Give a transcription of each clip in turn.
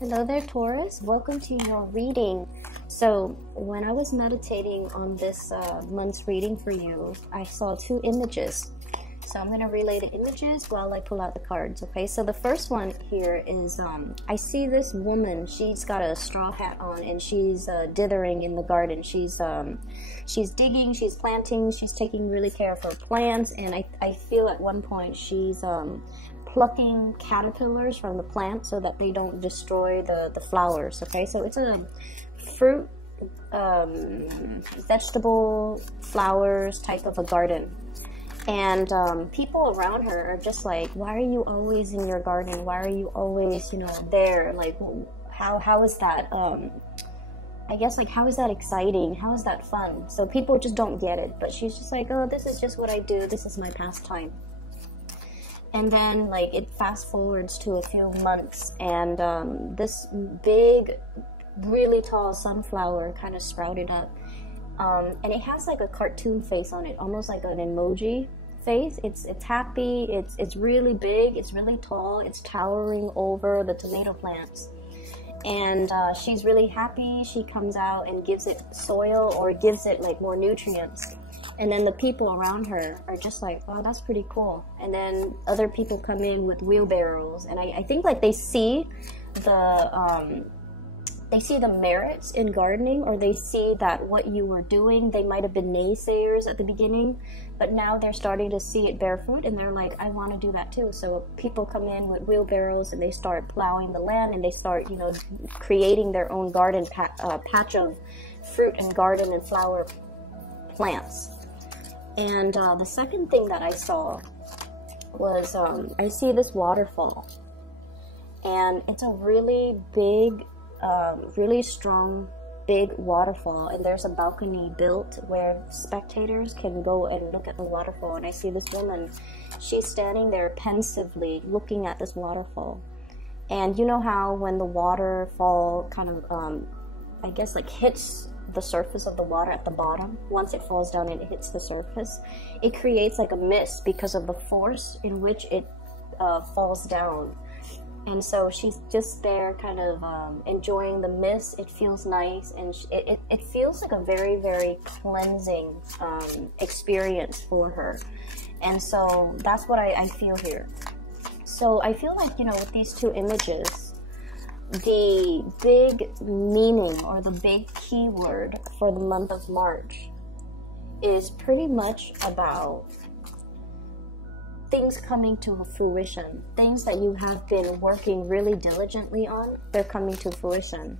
Hello there, Taurus. Welcome to your reading. So when I was meditating on this month's reading for you, I saw two images. So I'm going to relay the images while I pull out the cards, okay? So the first one here is, I see this woman. She's got a straw hat on and she's dithering in the garden. She's digging, she's planting, she's taking really care of her plants, and I feel at one point she's plucking caterpillars from the plant so that they don't destroy the flowers, okay? So it's a fruit, vegetable, flowers type of a garden. And people around her are just like, why are you always in your garden? Why are you always, there? Like, how is that, I guess, like, how is that exciting? How is that fun? So people just don't get it. But she's just like, oh, this is just what I do. This is my pastime. And then, like, it fast forwards to a few months, and this big, really tall sunflower kind of sprouted up. And it has like a cartoon face on it, almost like an emoji face. It's happy, it's really big, it's really tall, it's towering over the tomato plants. And she's really happy. She comes out and gives it soil or gives it like more nutrients. And then the people around her are just like, oh, that's pretty cool. And then other people come in with wheelbarrows, and I think like they see the merits in gardening, or they see that what you were doing, they might have been naysayers at the beginning, but now they're starting to see it bear fruit, and they're like, I want to do that too. So people come in with wheelbarrows and they start plowing the land, and they start, creating their own garden patch of fruit and garden and flower plants. And the second thing that I saw was, I see this waterfall, and it's a really big, really strong, big waterfall, and there's a balcony built where spectators can go and look at the waterfall. And I see this woman, she's standing there pensively looking at this waterfall. And you know how when the waterfall kind of, I guess, like hits the surface of the water at the bottom, once it falls down and it hits the surface, it creates like a mist because of the force in which it falls down. And so she's just there kind of enjoying the mist. It feels nice, and it feels like a very, very cleansing experience for her. And so that's what I feel here. So I feel like, with these two images, the big meaning or the big keyword for the month of March is pretty much about things coming to fruition. Things that you have been working really diligently on, they're coming to fruition.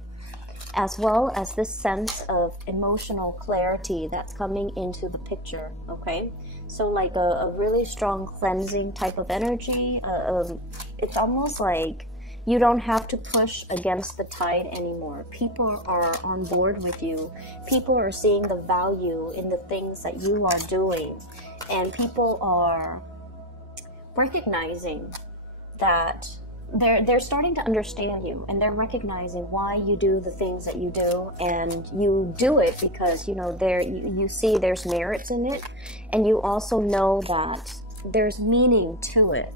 As well as this sense of emotional clarity that's coming into the picture, okay? So like a really strong cleansing type of energy. It's almost like you don't have to push against the tide anymore. People are on board with you. People are seeing the value in the things that you are doing. And people are recognizing that they're starting to understand you, and they're recognizing why you do the things that you do, and you do it because you see there's merits in it, and you also know that there's meaning to it.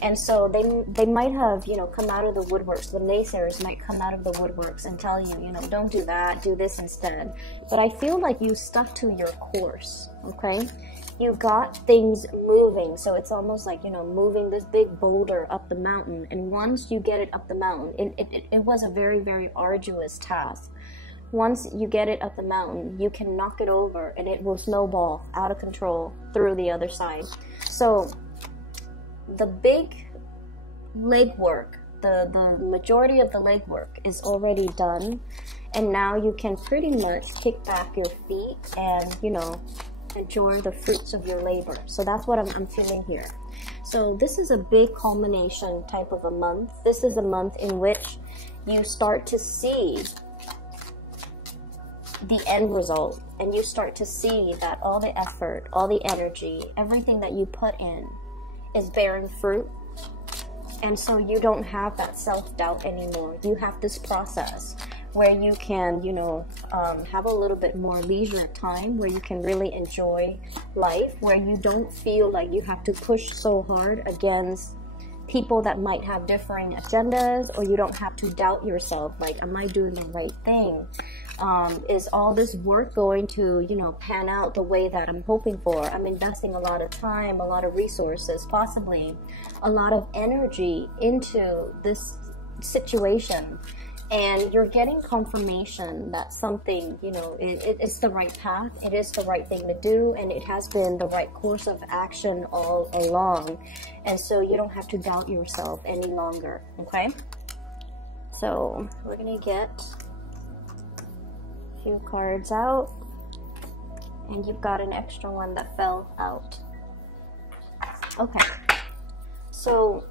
And so they might have come out of the woodworks. The naysayers might come out of the woodworks and tell you, don't do that, do this instead. But I feel like you stuck to your course, okay? You got things moving. So it's almost like, moving this big boulder up the mountain. And once you get it up the mountain, it was a very, very arduous task. Once you get it up the mountain, you can knock it over and it will snowball out of control through the other side. So the big legwork, the majority of the legwork is already done. And now you can pretty much kick back your feet and, enjoy the fruits of your labor. So that's what I'm feeling here. So this is a big culmination type of a month. This is a month in which you start to see the end result, and you start to see that all the effort, all the energy, everything that you put in is bearing fruit. And so you don't have that self-doubt anymore. You have this process where you can, have a little bit more leisure time, where you can really enjoy life, where you don't feel like you have to push so hard against people that might have differing agendas, or you don't have to doubt yourself, like, am I doing the right thing? Is all this work going to, you know, pan out the way that I'm hoping for? I'm investing a lot of time, a lot of resources, possibly a lot of energy into this situation, and you're getting confirmation that something, you know, it's the right path, it is the right thing to do, and it has been the right course of action all along, and so you don't have to doubt yourself any longer. Okay, so we're gonna get a few cards out, and you've got an extra one that fell out. Okay, so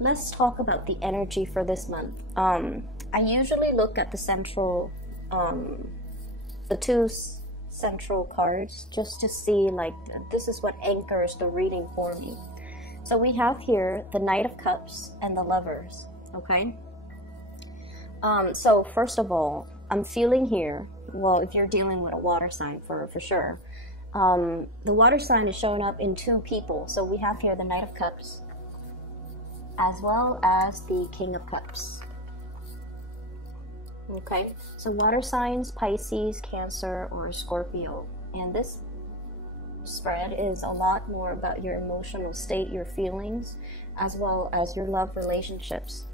let's talk about the energy for this month. I usually look at the central, the two central cards, just to see, like, this is what anchors the reading for me. So we have here the Knight of Cups and the Lovers, okay? So first of all, I'm feeling here, well, if you're dealing with a water sign for sure, the water sign is showing up in two people. So we have here the Knight of Cups as well as the King of Cups. Okay, so water signs, Pisces, Cancer, or Scorpio. And this spread is a lot more about your emotional state, your feelings, as well as your love relationships.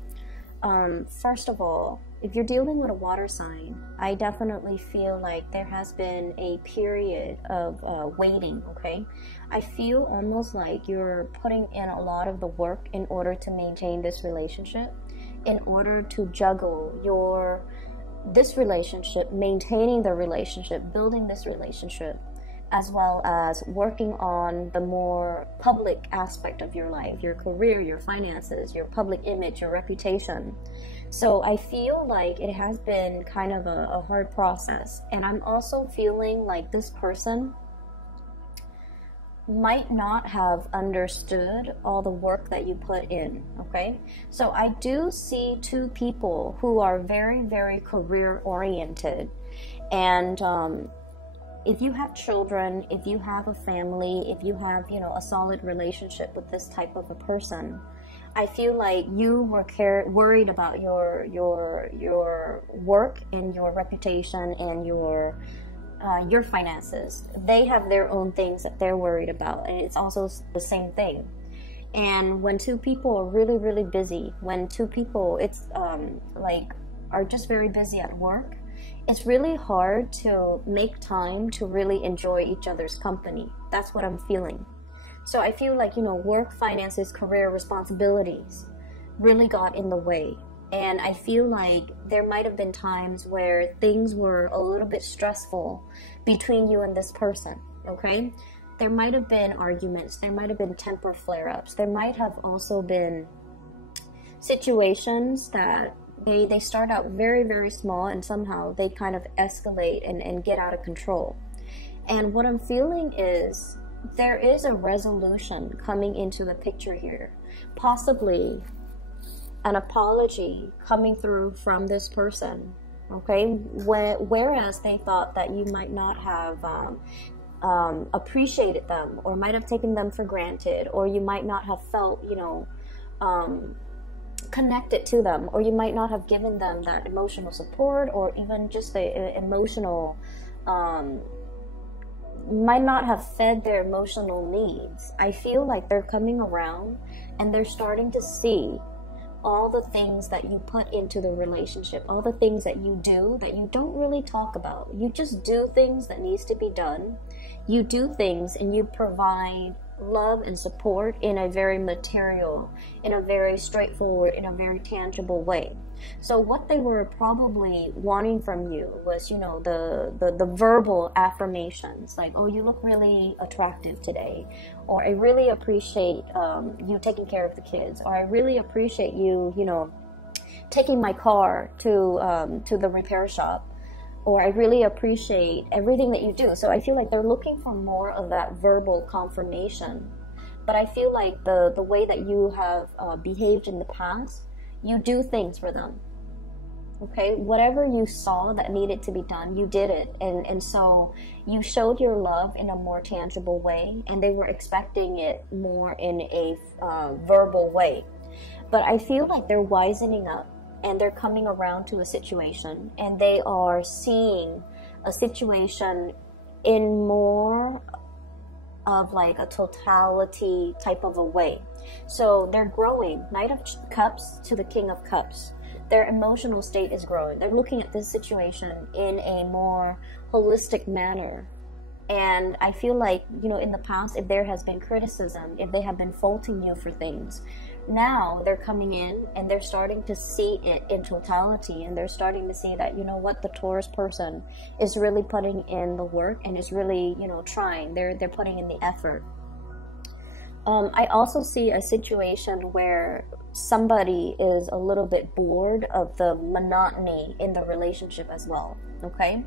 First of all, if you're dealing with a water sign, I definitely feel like there has been a period of waiting, okay? I feel almost like you're putting in a lot of the work in order to maintain this relationship, in order to juggle this relationship, maintaining the relationship, building this relationship, as well as working on the more public aspect of your life, your career, your finances, your public image, your reputation. So I feel like it has been kind of a hard process. And I'm also feeling like this person might not have understood all the work that you put in, okay? So I do see two people who are very, very career oriented. And if you have children, if you have a family, if you have, you know, a solid relationship with this type of a person, I feel like you were worried about your work and your reputation and your finances. They have their own things that they're worried about, and it's also the same thing. And when two people are really, really busy, when two people are just very busy at work, it's really hard to make time to really enjoy each other's company. That's what I'm feeling. So I feel like, you know, work, finances, career, responsibilities really got in the way. And I feel like there might have been times where things were a little bit stressful between you and this person, okay? There might have been arguments, there might have been temper flare-ups, there might have also been situations that they start out very, very small, and somehow they kind of escalate and get out of control. And what I'm feeling is there is a resolution coming into the picture here. Possibly an apology coming through from this person, okay? Whereas they thought that you might not have appreciated them, or might have taken them for granted, or you might not have felt, you know, connected to them, or you might not have given them that emotional support, or even just the emotional, might not have fed their emotional needs. I feel like they're coming around and they're starting to see all the things that you put into the relationship, all the things that you do that you don't really talk about. You just do things that needs to be done. You do things and you provide love and support in a very material, in a very straightforward, in a very tangible way. So what they were probably wanting from you was, you know, the verbal affirmations, like, oh, you look really attractive today, or I really appreciate you taking care of the kids, or I really appreciate you, you know, taking my car to the repair shop, or I really appreciate everything that you do. So I feel like they're looking for more of that verbal confirmation. But I feel like the way that you have behaved in the past, you do things for them. Okay, whatever you saw that needed to be done, you did it. And so you showed your love in a more tangible way, and they were expecting it more in a verbal way. But I feel like they're wisening up, and they're coming around to a situation, and they are seeing a situation in more of like a totality type of a way. So they're growing. Knight of Cups to the King of Cups. Their emotional state is growing. They're looking at this situation in a more holistic manner. And I feel like, you know, in the past, if there has been criticism, if they have been faulting you for things, now they're coming in and they're starting to see it in totality. And they're starting to see that, you know what, the Taurus person is really putting in the work and is really, you know, trying. They're putting in the effort. I also see a situation where somebody is a little bit bored of the monotony in the relationship as well. Okay,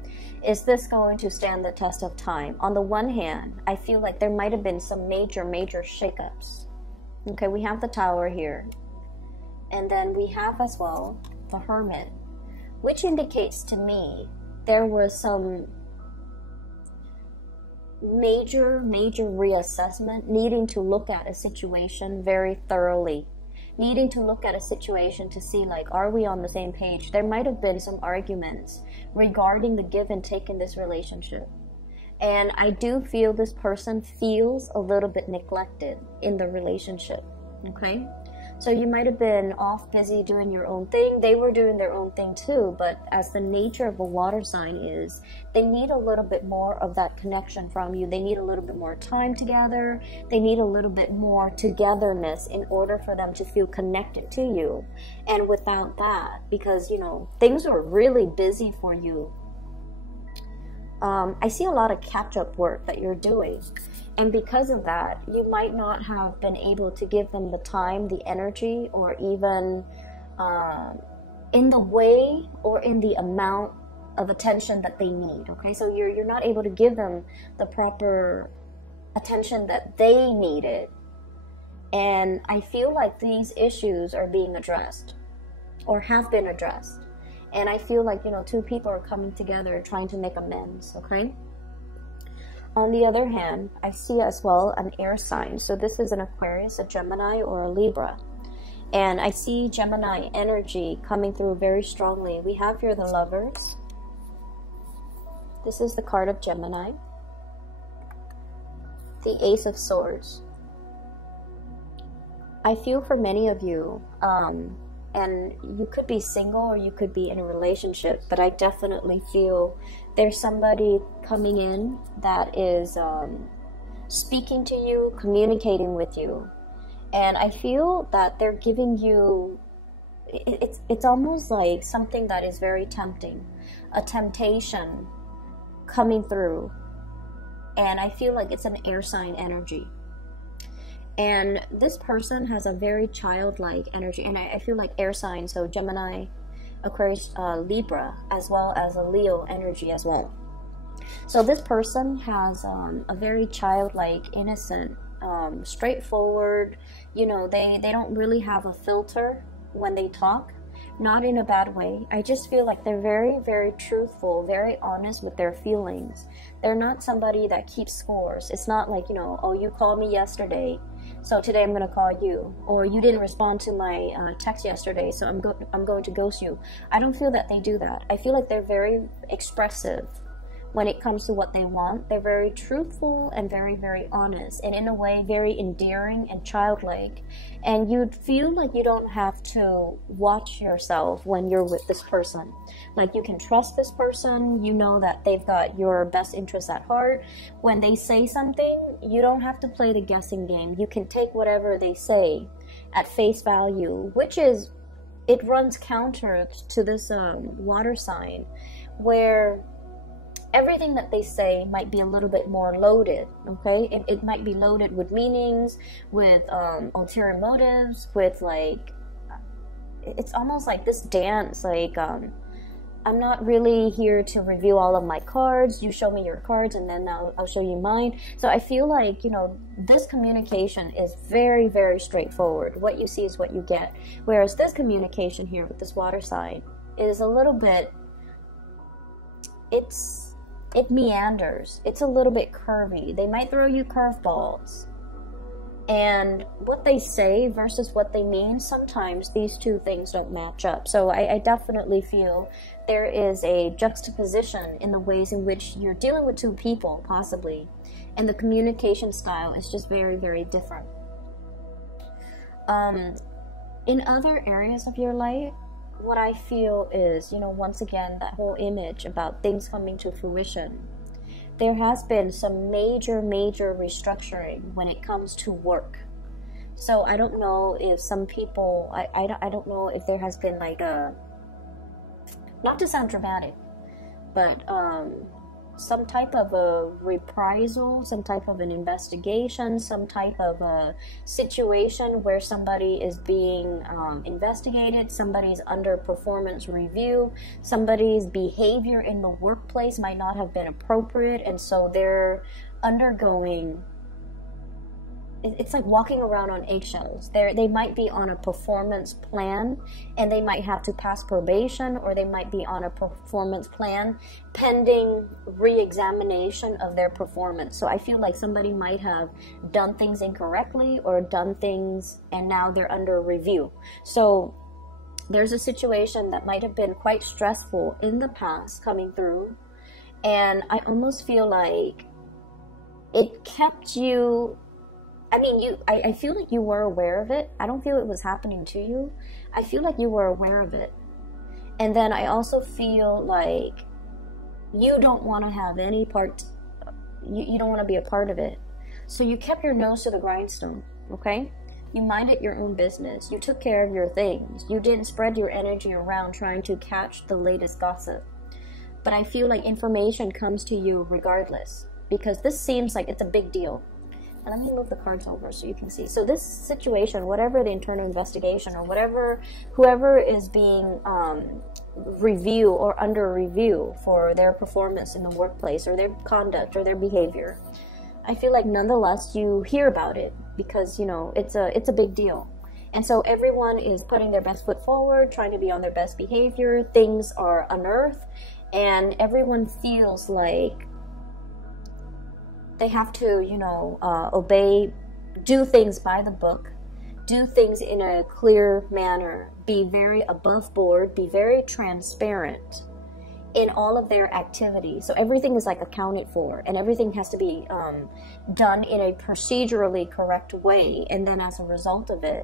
is this going to stand the test of time? On the one hand, I feel like there might have been some major shakeups. Okay, we have the Tower here, and then we have as well the Hermit, which indicates to me there was some major reassessment, needing to look at a situation very thoroughly, needing to look at a situation to see, like, are we on the same page? There might have been some arguments regarding the give and take in this relationship, and I do feel this person feels a little bit neglected in the relationship. Okay, so you might have been off busy doing your own thing. They were doing their own thing too, but as the nature of a water sign is, they need a little bit more of that connection from you. They need a little bit more time together. They need a little bit more togetherness in order for them to feel connected to you. And without that, because, you know, things are really busy for you, I see a lot of catch-up work that you're doing. And because of that, you might not have been able to give them the time, the energy, or even in the way or in the amount of attention that they need. Okay, so you're not able to give them the proper attention that they needed. And I feel like these issues are being addressed or have been addressed. And I feel like, you know, two people are coming together trying to make amends. Okay. On the other hand, I see as well an air sign. So this is an Aquarius, a Gemini, or a Libra. And I see Gemini energy coming through very strongly. We have here the Lovers. This is the card of Gemini. The Ace of Swords. I feel for many of you, and you could be single or you could be in a relationship, but I definitely feel there's somebody coming in that is speaking to you, communicating with you. And I feel that they're giving you, it's almost like something that is very tempting, a temptation coming through. And I feel like it's an air sign energy. And this person has a very childlike energy. And I feel like air signs, so Gemini, Aquarius, Libra, as well as a Leo energy as well. So this person has a very childlike, innocent, straightforward, you know, they don't really have a filter when they talk. Not in a bad way. I just feel like they're very, very truthful, very honest with their feelings. They're not somebody that keeps scores. It's not like, you know, oh, you called me yesterday, so today I'm going to call you. Or you didn't respond to my text yesterday, so I'm going to ghost you. I don't feel that they do that. I feel like they're very expressive when it comes to what they want. They're very truthful and very, very honest, and in a way very endearing and childlike. And you'd feel like you don't have to watch yourself when you're with this person. Like, you can trust this person. You know that they've got your best interests at heart. When they say something, you don't have to play the guessing game. You can take whatever they say at face value, which is, it runs counter to this water sign, where everything that they say might be a little bit more loaded, okay? It might be loaded with meanings, with ulterior motives, with, like, it's almost like this dance, like, I'm not really here to review all of my cards. You show me your cards, and then I'll show you mine. So I feel like, you know, this communication is very, very straightforward. What you see is what you get. Whereas this communication here with this water sign, is a little bit, it meanders. It's a little bit curvy. They might throw you curveballs. And what they say versus what they mean, sometimes these two things don't match up. So I definitely feel there is a juxtaposition in the ways in which you're dealing with two people, possibly. And the communication style is just very, very different. In other areas of your life, what I feel is, you know, once again, that whole image about things coming to fruition. There has been some major restructuring when it comes to work. So I don't know if some people, I don't know if there has been like a, not to sound dramatic, but some type of a reprisal, some type of an investigation, some type of a situation where somebody is being investigated, somebody's under performance review, somebody's behavior in the workplace might not have been appropriate, and so they're undergoing, it's like walking around on eggshells. They might be on a performance plan and they might have to pass probation, or they might be on a performance plan pending re-examination of their performance. So I feel like somebody might have done things incorrectly or done things and now they're under review. So there's a situation that might have been quite stressful in the past coming through, and I almost feel like it kept you, I mean, I feel like you were aware of it. I don't feel it was happening to you. I feel like you were aware of it. And then I also feel like you don't want to have any part, you don't want to be a part of it. So you kept your nose to the grindstone, okay? You minded your own business. You took care of your things. You didn't spread your energy around trying to catch the latest gossip. But I feel like information comes to you regardless, because this seems like it's a big deal. And let me move the cards over so you can see. So this situation, whatever the internal investigation or whatever, whoever is being reviewed or under review for their performance in the workplace or their conduct or their behavior, I feel like nonetheless you hear about it because, you know, it's a big deal. And so everyone is putting their best foot forward, trying to be on their best behavior. Things are unearthed and everyone feels like they have to, you know, obey, do things by the book, do things in a clear manner, be very above board, be very transparent in all of their activities. So everything is like accounted for, and everything has to be done in a procedurally correct way. And then as a result of it,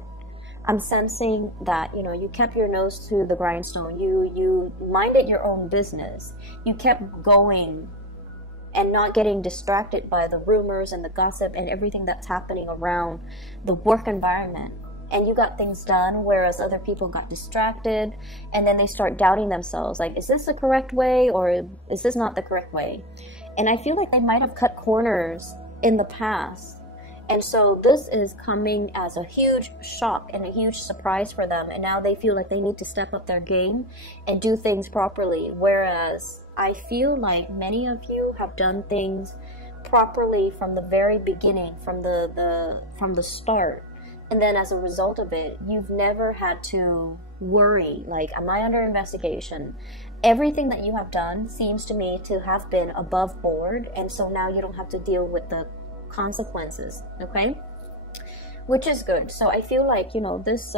I'm sensing that, you know, you kept your nose to the grindstone. You minded your own business. You kept going and not getting distracted by the rumors and the gossip and everything that's happening around the work environment. And you got things done, whereas other people got distracted, and then they start doubting themselves, like, is this the correct way or is this not the correct way? And I feel like they might have cut corners in the past. And so this is coming as a huge shock and a huge surprise for them. And now they feel like they need to step up their game and do things properly. Whereas I feel like many of you have done things properly from the very beginning, from the start. And then as a result of it, you've never had to worry, like, am I under investigation? Everything that you have done seems to me to have been above board. And so now you don't have to deal with the consequences, okay? Which is good. So I feel like, you know, this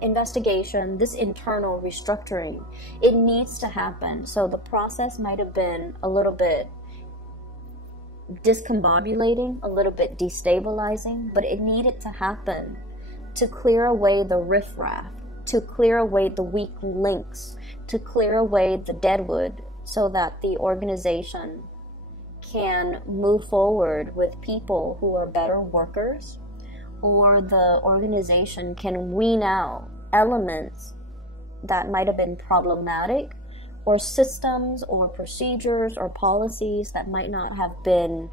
investigation, this internal restructuring, it needs to happen. So the process might have been a little bit discombobulating, a little bit destabilizing, but it needed to happen to clear away the riffraff, to clear away the weak links, to clear away the deadwood, so that the organization can move forward with people who are better workers, or the organization can wean out elements that might have been problematic, or systems or procedures or policies that might not have been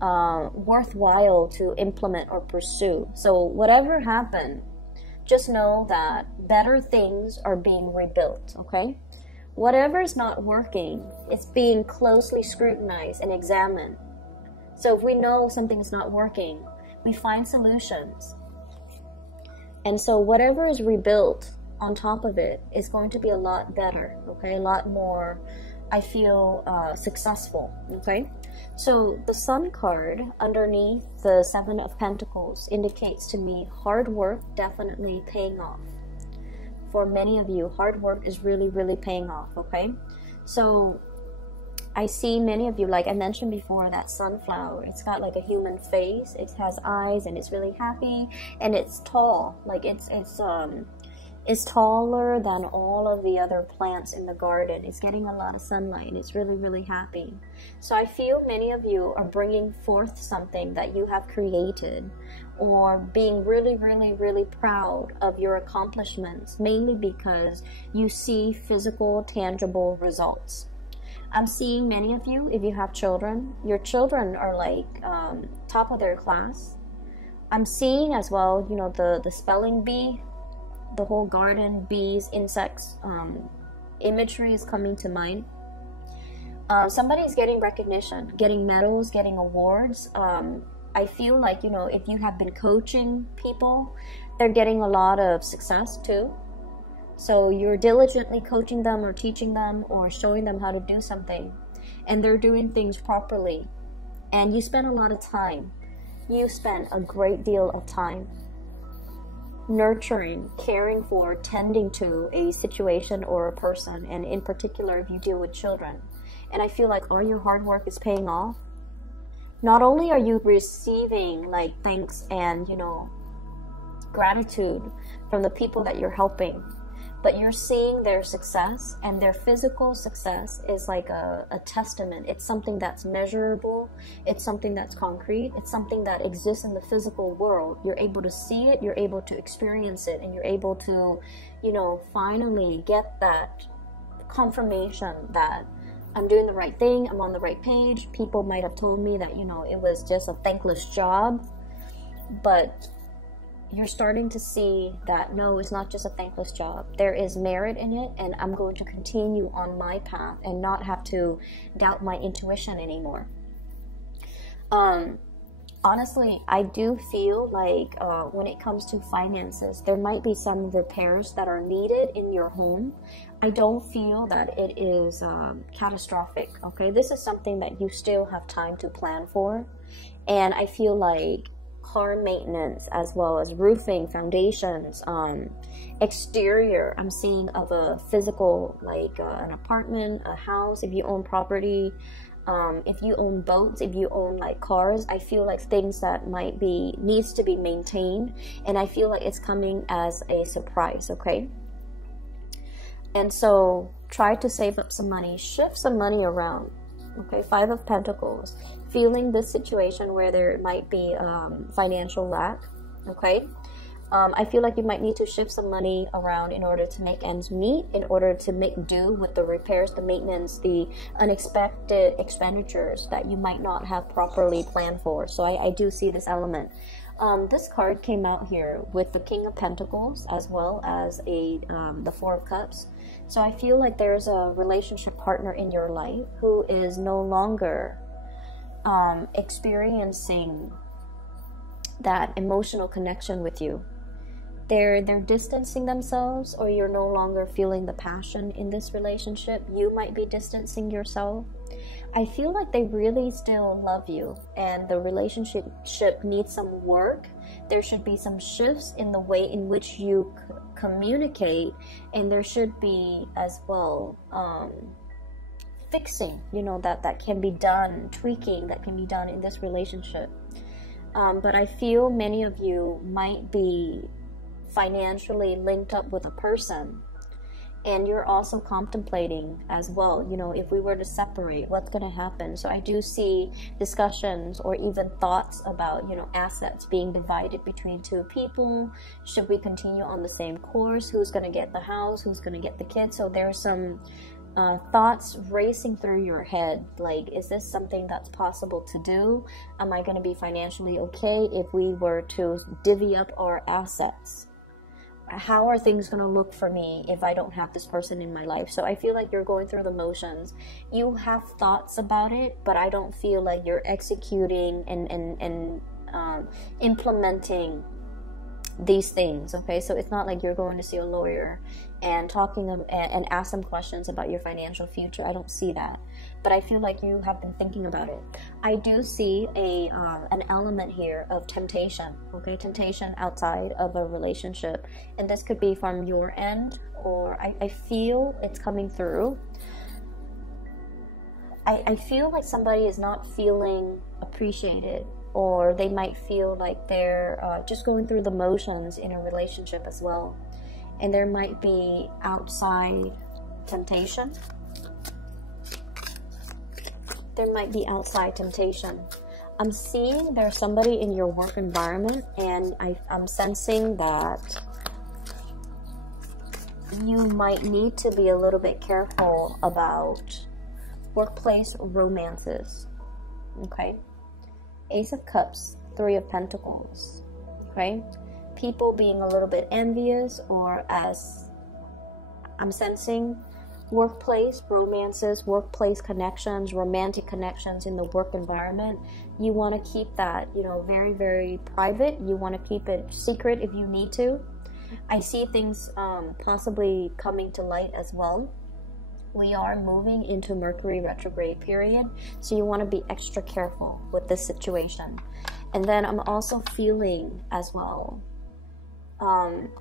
worthwhile to implement or pursue. So whatever happened, just know that better things are being rebuilt, okay? Whatever is not working, it's being closely scrutinized and examined. So if we know something is not working, we find solutions. And so whatever is rebuilt on top of it is going to be a lot better, okay? A lot more, I feel, successful, okay? So the Sun card underneath the Seven of Pentacles indicates to me hard work definitely paying off. For many of you, hard work is really, really paying off, okay? So I see many of you, like I mentioned before, that sunflower, it's got like a human face, it has eyes, and it's really happy, and it's tall, like it's taller than all of the other plants in the garden. It's getting a lot of sunlight, and it's really, really happy. So I feel many of you are bringing forth something that you have created, or being really, really, really proud of your accomplishments, mainly because you see physical, tangible results. I'm seeing many of you, if you have children, your children are like top of their class. I'm seeing as well, you know, the spelling bee, the whole garden, bees, insects, imagery is coming to mind. Somebody's getting recognition, getting medals, getting awards. I feel like, you know, if you have been coaching people, they're getting a lot of success too. So you're diligently coaching them or teaching them or showing them how to do something, and they're doing things properly. And you spend a lot of time. You spend a great deal of time nurturing, caring for, tending to a situation or a person, and in particular if you deal with children. And I feel like all your hard work is paying off. Not only are you receiving like thanks and, you know, gratitude from the people that you're helping, but you're seeing their success, and their physical success is like a testament. It's something that's measurable. It's something that's concrete. It's something that exists in the physical world. You're able to see it. You're able to experience it. And you're able to, you know, finally get that confirmation that I'm doing the right thing. I'm on the right page. People might have told me that, you know, it was just a thankless job. But you're starting to see that, no, it's not just a thankless job. There is merit in it, and I'm going to continue on my path and not have to doubt my intuition anymore. Honestly, I do feel like when it comes to finances, there might be some repairs that are needed in your home. I don't feel that it is catastrophic, okay? This is something that you still have time to plan for, and I feel like car maintenance, as well as roofing, foundations, exterior, I'm seeing of a physical, like an apartment, a house, if you own property, if you own boats, if you own like cars, I feel like things that might be, needs to be maintained, and I feel like it's coming as a surprise, okay? And so try to save up some money, shift some money around, okay? Five of Pentacles, feeling this situation where there might be financial lack, okay? I feel like you might need to shift some money around in order to make ends meet, in order to make do with the repairs, the maintenance, the unexpected expenditures that you might not have properly planned for. So I do see this element. This card came out here with the King of Pentacles as well as the Four of Cups. So I feel like there's a relationship partner in your life who is no longer experiencing that emotional connection with you. They're distancing themselves, or you're no longer feeling the passion in this relationship. You might be distancing yourself. I feel like they really still love you, and the relationship needs some work. There should be some shifts in the way in which you communicate, and there should be as well fixing, you know, that can be done, tweaking that can be done in this relationship. But I feel many of you might be financially linked up with a person, and you're also contemplating as well, you know, if we were to separate, what's going to happen? So I do see discussions or even thoughts about, you know, assets being divided between two people. Should we continue on the same course? Who's going to get the house? Who's going to get the kids? So there's some thoughts racing through your head, like, is this something that's possible to do? Am I going to be financially okay if we were to divvy up our assets? How are things going to look for me if I don't have this person in my life? So I feel like you're going through the motions. You have thoughts about it, but I don't feel like you're executing and implementing these things, okay? So it's not like you're going to see a lawyer and and ask them questions about your financial future. I don't see that, but I feel like you have been thinking about it. I do see an element here of temptation, okay? Temptation outside of a relationship, and this could be from your end, or I feel it's coming through. I feel like somebody is not feeling appreciated, or they might feel like they're just going through the motions in a relationship as well. And there might be outside temptation. There might be outside temptation. I'm seeing there's somebody in your work environment, and I'm sensing that you might need to be a little bit careful about workplace romances, okay? Ace of Cups, Three of Pentacles, okay? People being a little bit envious, or as I'm sensing, workplace romances, workplace connections, romantic connections in the work environment. You want to keep that, you know, very, very private. You want to keep it secret if you need to. I see things possibly coming to light as well. We are moving into Mercury retrograde period, so you want to be extra careful with this situation. And then I'm also feeling as well,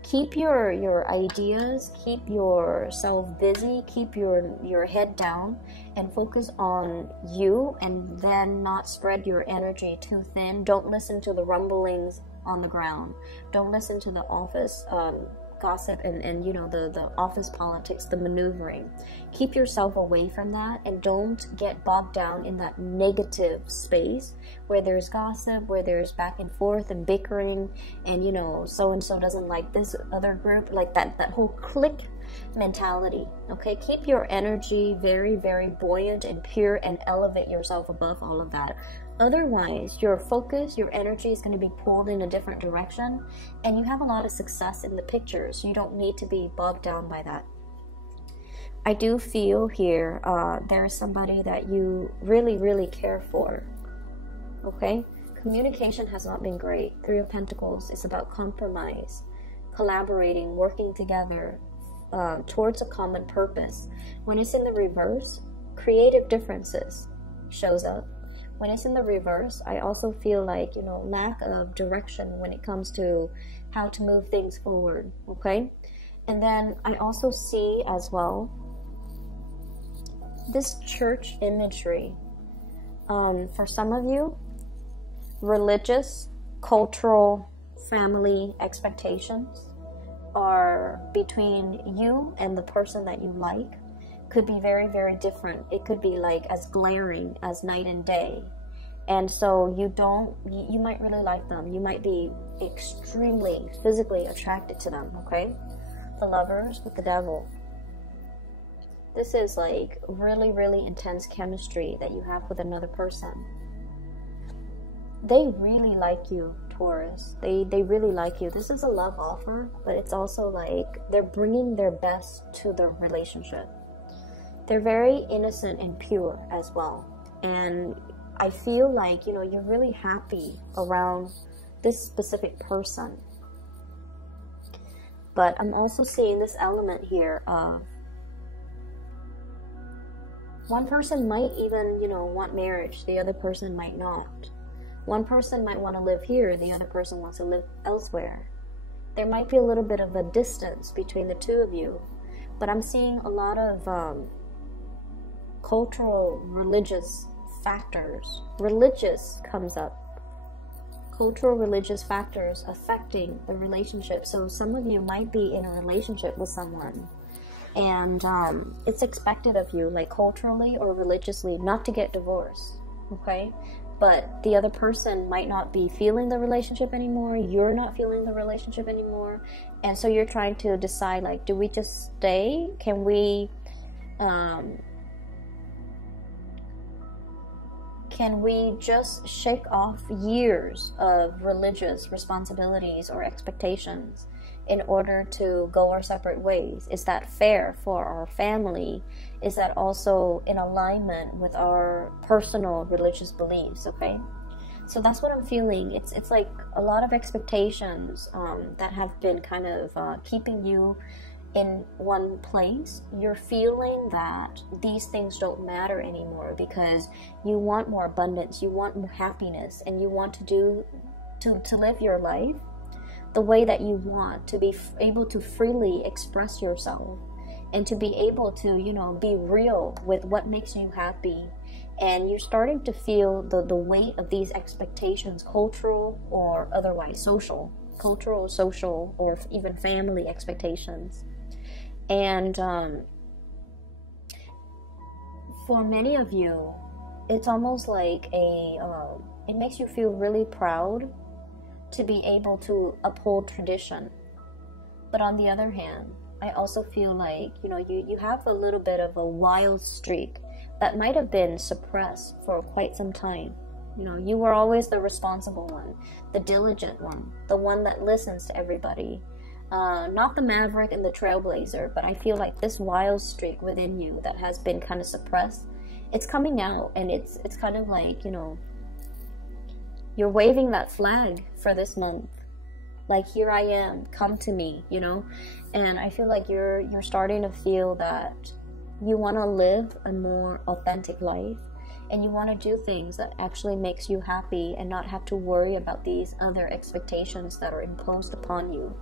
keep your ideas, keep yourself busy, keep your head down, and focus on you, and then not spread your energy too thin. Don't listen to the rumblings on the ground. Don't listen to the office gossip and you know, the office politics, the maneuvering. Keep yourself away from that, and don't get bogged down in that negative space where there's gossip, where there's back and forth and bickering, and you know, so and so doesn't like this other group, like that whole clique mentality. Okay, keep your energy very, very buoyant and pure, and elevate yourself above all of that. Otherwise, your focus, your energy is going to be pulled in a different direction, and you have a lot of success in the picture, so you don't need to be bogged down by that. I do feel here there is somebody that you really, really care for, okay? Communication has not been great. Three of Pentacles is about compromise, collaborating, working together towards a common purpose. When it's in the reverse, creative differences shows up. When it's in the reverse, I also feel like, you know, lack of direction when it comes to how to move things forward, okay? And then I also see as well this church imagery. For some of you, religious, cultural, family expectations are between you and the person that you like. Could be very, very different. It could be like as glaring as night and day. And so you might really like them. You might be extremely physically attracted to them, okay? The Lovers with the Devil. This is like really, really intense chemistry that you have with another person. They really like you, Taurus. They really like you. This is a love offer, but it's also like they're bringing their best to the relationship. They're very innocent and pure as well. And I feel like, you know, you're really happy around this specific person. But I'm also seeing this element here of one person might even, you know, want marriage. The other person might not. One person might want to live here. The other person wants to live elsewhere. There might be a little bit of a distance between the two of you. But I'm seeing a lot of cultural, religious factors. Religious comes up. Cultural, religious factors affecting the relationship. So some of you might be in a relationship with someone, and it's expected of you, like culturally or religiously, not to get divorced, okay? But the other person might not be feeling the relationship anymore. You're not feeling the relationship anymore. And so you're trying to decide, like, do we just stay? Can we just shake off years of religious responsibilities or expectations in order to go our separate ways? Is that fair for our family? Is that also in alignment with our personal religious beliefs, okay? So that's what I'm feeling. It's like a lot of expectations that have been kind of keeping you in one place. You're feeling that these things don't matter anymore because you want more abundance, you want more happiness, and you want to live your life the way that you want, to be able to freely express yourself and to be able to, you know, be real with what makes you happy. And you're starting to feel the weight of these expectations, cultural or otherwise, cultural, social, or even family expectations. And for many of you, it's almost like it makes you feel really proud to be able to uphold tradition. But on the other hand, I also feel like, you know, you have a little bit of a wild streak that might have been suppressed for quite some time. You know, you were always the responsible one, the diligent one, the one that listens to everybody. Not the maverick and the trailblazer, but I feel like this wild streak within you that has been kind of suppressed, it's coming out, and it's kind of like, you know, you're waving that flag for this month. Like, here I am, come to me, you know? And I feel like you're starting to feel that you want to live a more authentic life, and you want to do things that actually makes you happy and not have to worry about these other expectations that are imposed upon you.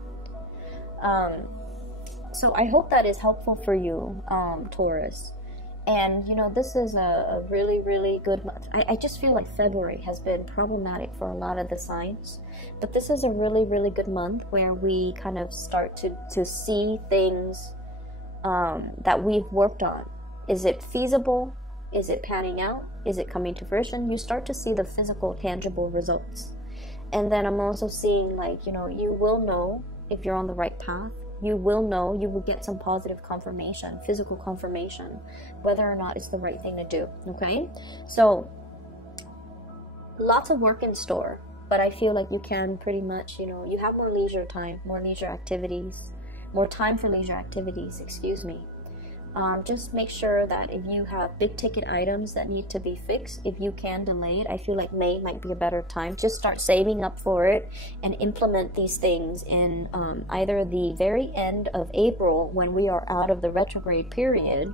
So I hope that is helpful for you, Taurus. And, you know, this is a really, really good month. I just feel like February has been problematic for a lot of the signs. But this is a really, really good month where we kind of start to see things that we've worked on. Is it feasible? Is it panning out? Is it coming to fruition? You start to see the physical, tangible results. And then I'm also seeing, like, you know, you will know if you're on the right path. You will know, you will get some positive confirmation, physical confirmation, whether or not it's the right thing to do, okay? So, lots of work in store, but I feel like you can pretty much, you know, you have more leisure time, more leisure activities, more time for leisure activities, excuse me. Just make sure that if you have big ticket items that need to be fixed, if you can delay it, I feel like May might be a better time. Just start saving up for it and implement these things in either the very end of April, when we are out of the retrograde period,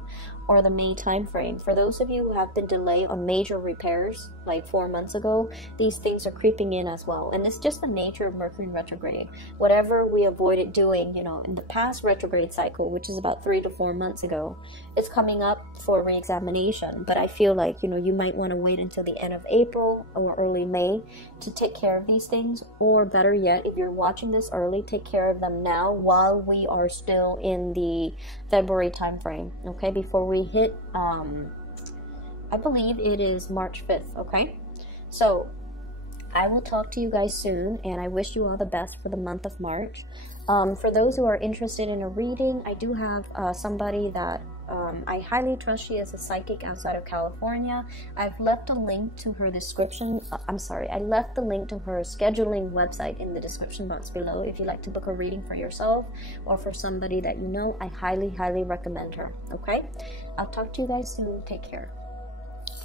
or the May time frame. For those of you who have been delayed on major repairs like 4 months ago, these things are creeping in as well. And it's just the nature of Mercury retrograde. Whatever we avoided doing, you know, in the past retrograde cycle, which is about 3 to 4 months ago, it's coming up for re-examination. But I feel like, you know, you might want to wait until the end of April or early May to take care of these things. Or better yet, if you're watching this early, take care of them now while we are still in the February time frame, okay, before we hit I believe it is March 5th, okay? So I will talk to you guys soon, and I wish you all the best for the month of March. For those who are interested in a reading, I do have somebody that I highly trust. She is a psychic outside of California. I've left a link to her description. I left the link to her scheduling website in the description box below. If you'd like to book a reading for yourself or for somebody that you know, I highly, highly recommend her. Okay? I'll talk to you guys soon. Take care.